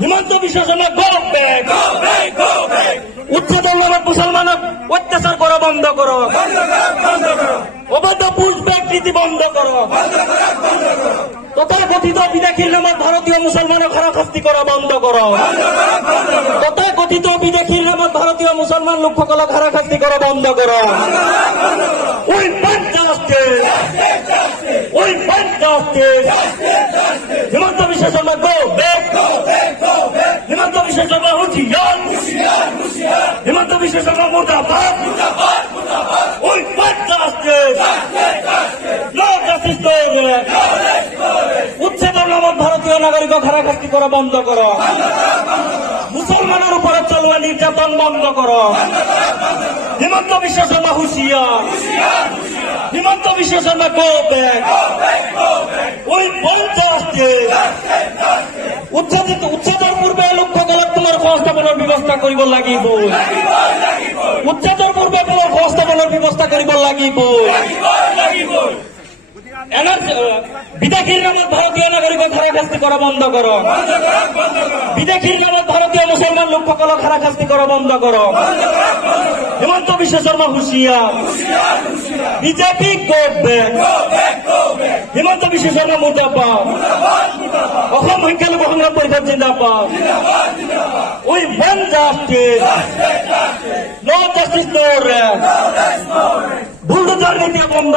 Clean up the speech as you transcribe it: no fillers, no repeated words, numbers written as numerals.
হিমন্ত Biswa Sarma go back, উচ্চতর মুসলমানক অত্যাচার করা বন্ধ করো, অবৈধ পুশব্যাক নীতি বন্ধ করো, তথাকথিত বিদেশীর নামত ভারতীয় মুসলমানক হারাশাস্তি করা বন্ধ করো, তথাকথিত বিদেশীর নামত ভারতীয় মুসলমান লোকসকলক হারাশাস্তি করা বন্ধ করো। We want justice. We want justice. Himanta Biswa Sarma go back, Himanta Biswa Sarma হুঁশিয়ার, হিমন্ত বিশ্ব শর্মা মুর্দাবাদ। We want justice. No justice no way. উচ্ছেদের নামত ভারতীয় নাগরিকক হারাশাস্তি করা বন্ধ করো, মুসলমানের উপরে চলুয়া নির্যাতন বন্ধ করো। হিমন্ত বিশ্ব শর্মা হুঁশিয়ার, হিমন্ত বিশ্ব শর্মা গো ব্যাক। ওই উচ্ছেদের পূর্বে লোকসকলক তোমাৰ সংস্থাপনৰ ব্যৱস্থা কৰিব লাগিব, উচ্ছেদেৰ পূৰ্বে পুনৰ সংস্থাপনৰ ব্যৱস্থা কৰিব লাগিব। বিদেশীর নামত ভারতীয় নাগরিকক হারাশাস্তি করা বন্ধ করো, বিদেশীর নামত ভারতীয় মুসলমান লোকসকলক হারাশাস্তি করা বন্ধ করো। হিমন্ত বিশ্ব শর্মা হুঁশিয়ার, বিজেপি গো ব্যাক, হিমন্ত বিশ্ব শর্মা মুর্দাবাদ, অসম সংখ্যালঘু সংগ্রাম পৰিষদ জিন্দাবাদ। We want justice, no justice no rest. Bulldozer নীতি বন্ধ